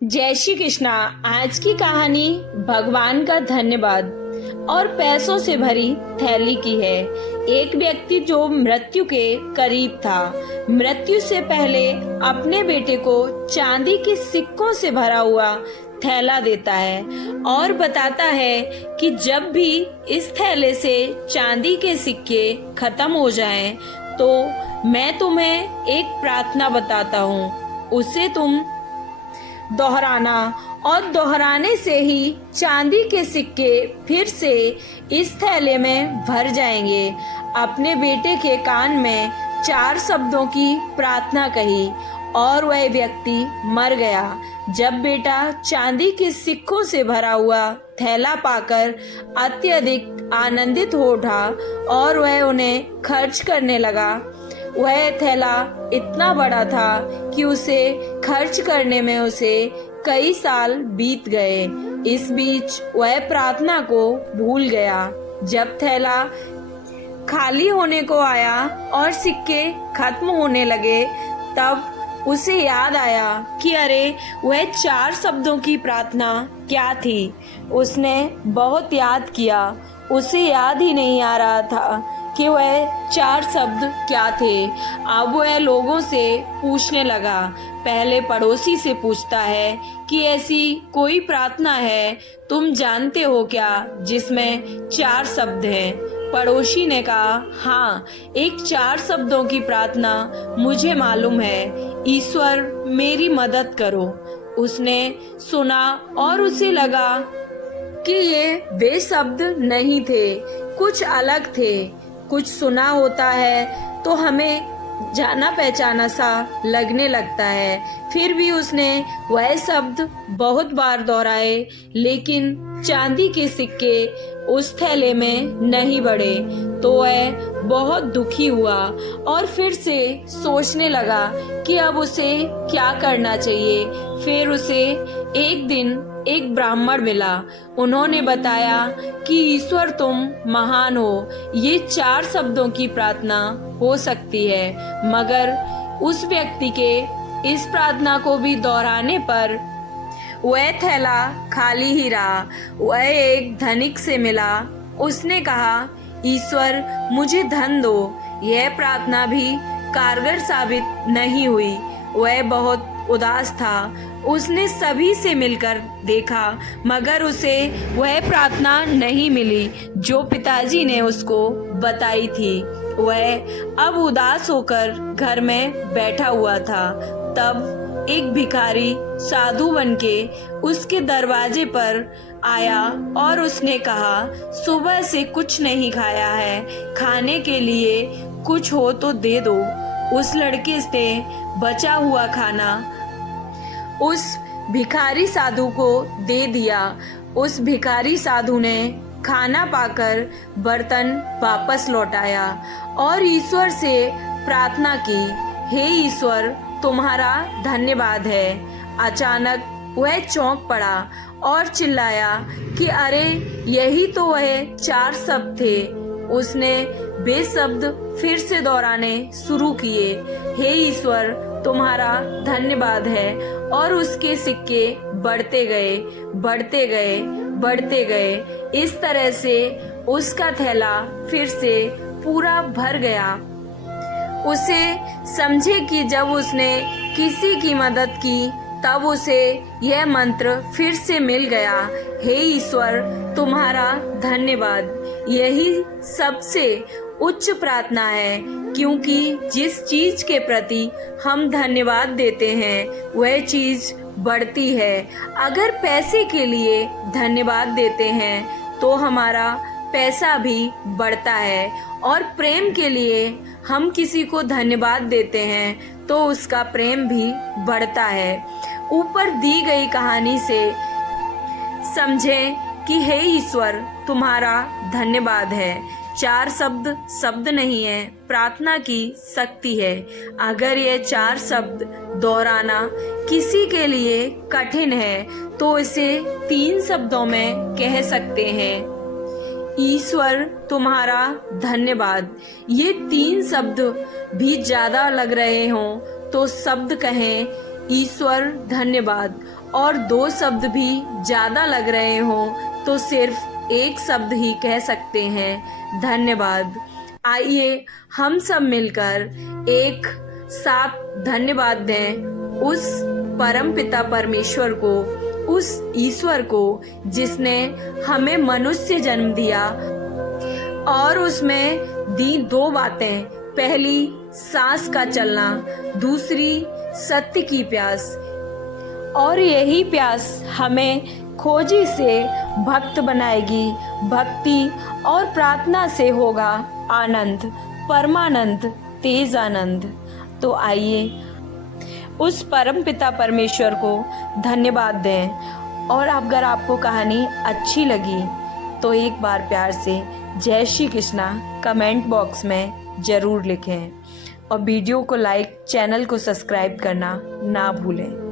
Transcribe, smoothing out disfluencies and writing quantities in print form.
जय श्री कृष्णा। आज की कहानी भगवान का धन्यवाद और पैसों से भरी थैली की है। एक व्यक्ति जो मृत्यु के करीब था, मृत्यु से पहले अपने बेटे को चांदी के सिक्कों से भरा हुआ थैला देता है और बताता है कि जब भी इस थैले से चांदी के सिक्के खत्म हो जाएं, तो मैं तुम्हें एक प्रार्थना बताता हूँ, उसे तुम दोहराना और दोहराने से ही चांदी के सिक्के फिर से इस थैले में भर जाएंगे। अपने बेटे के कान में 4 शब्दों की प्रार्थना कही और वह व्यक्ति मर गया। जब बेटा चांदी के सिक्कों से भरा हुआ थैला पाकर अत्यधिक आनंदित हो उठा और वह उन्हें खर्च करने लगा। वह थैला इतना बड़ा था कि उसे खर्च करने में उसे कई साल बीत गए। इस बीच वह प्रार्थना को भूल गया। जब थैला खाली होने को आया और सिक्के खत्म होने लगे, तब उसे याद आया कि अरे, वह 4 शब्दों की प्रार्थना क्या थी। उसने बहुत याद किया, उसे याद ही नहीं आ रहा था कि वह 4 शब्द क्या थे। अब वह लोगों से पूछने लगा। पहले पड़ोसी से पूछता है कि ऐसी कोई प्रार्थना है तुम जानते हो क्या जिसमें 4 शब्द हैं। पड़ोसी ने कहा, हाँ, एक 4 शब्दों की प्रार्थना मुझे मालूम है, ईश्वर मेरी मदद करो। उसने सुना और उसे लगा कि ये वे शब्द नहीं थे, कुछ अलग थे। कुछ सुना होता है तो हमें जाना पहचाना सा लगने लगता है। फिर भी उसने वह शब्द बहुत बार दोहराए, लेकिन चांदी के सिक्के उस थैले में नहीं बढ़े। तो वह बहुत दुखी हुआ और फिर से सोचने लगा कि अब उसे क्या करना चाहिए। फिर उसे एक दिन एक ब्राह्मण मिला। उन्होंने बताया कि ईश्वर तुम महान हो, ये 4 शब्दों की प्रार्थना हो सकती है, मगर उस व्यक्ति के इस प्रार्थना को भी दोहराने पर वह थैला खाली ही रहा। वह एक धनिक से मिला। उसने कहा, ईश्वर मुझे धन दो। यह प्रार्थना भी कारगर साबित नहीं हुई। वह बहुत उदास था। उसने सभी से मिलकर देखा, मगर उसे वह प्रार्थना नहीं मिली जो पिताजी ने उसको बताई थी। वह अब उदास होकर घर में बैठा हुआ था। तब एक भिखारी साधु बनके उसके दरवाजे पर आया और उसने कहा, सुबह से कुछ नहीं खाया है, खाने के लिए कुछ हो तो दे दो। उस लड़के से बचा हुआ खाना उस भिखारी साधु को दे दिया। उस भिखारी साधु ने खाना पाकर बर्तन वापस लौटाया और ईश्वर से प्रार्थना की, हे ईश्वर, तुम्हारा धन्यवाद है। अचानक वह चौंक पड़ा और चिल्लाया कि अरे, यही तो वह 4 शब्द थे। उसने वे शब्द फिर से दोहराने शुरू किए, हे ईश्वर, तुम्हारा धन्यवाद है। और उसके सिक्के बढ़ते गए, बढ़ते गए, बढ़ते गए। इस तरह से उसका थैला फिर से पूरा भर गया। उसे समझे कि जब उसने किसी की मदद की, तब उसे यह मंत्र फिर से मिल गया, हे ईश्वर, तुम्हारा धन्यवाद। यही सबसे उच्च प्रार्थना है, क्योंकि जिस चीज के प्रति हम धन्यवाद देते हैं वह चीज बढ़ती है। अगर पैसे के लिए धन्यवाद देते हैं तो हमारा पैसा भी बढ़ता है, और प्रेम के लिए हम किसी को धन्यवाद देते हैं तो उसका प्रेम भी बढ़ता है। ऊपर दी गई कहानी से समझें कि हे ईश्वर, तुम्हारा धन्यवाद है। 4 शब्द शब्द नहीं है, प्रार्थना की शक्ति है। अगर ये 4 शब्द दोहराना किसी के लिए कठिन है तो इसे 3 शब्दों में कह सकते हैं, ईश्वर तुम्हारा धन्यवाद। ये 3 शब्द भी ज्यादा लग रहे हों तो शब्द कहें, ईश्वर धन्यवाद और दो शब्द भी ज़्यादा लग रहे हों तो सिर्फ एक शब्द ही कह सकते हैं, धन्यवाद। आइए हम सब मिलकर एक साथ धन्यवाद दें उस परम पिता परमेश्वर को, उस ईश्वर को जिसने हमें मनुष्य जन्म दिया और उसमें दी दो बातें, पहली सांस का चलना, दूसरी सत्य की प्यास। और यही प्यास हमें खोजी से भक्त बनाएगी। भक्ति और प्रार्थना से होगा आनंद, परमानंद, तेज आनंद। तो आइए उस परम पिता परमेश्वर को धन्यवाद दें। और अगर आपको कहानी अच्छी लगी तो एक बार प्यार से जय श्री कृष्णा कमेंट बॉक्स में ज़रूर लिखें और वीडियो को लाइक, चैनल को सब्सक्राइब करना ना भूलें।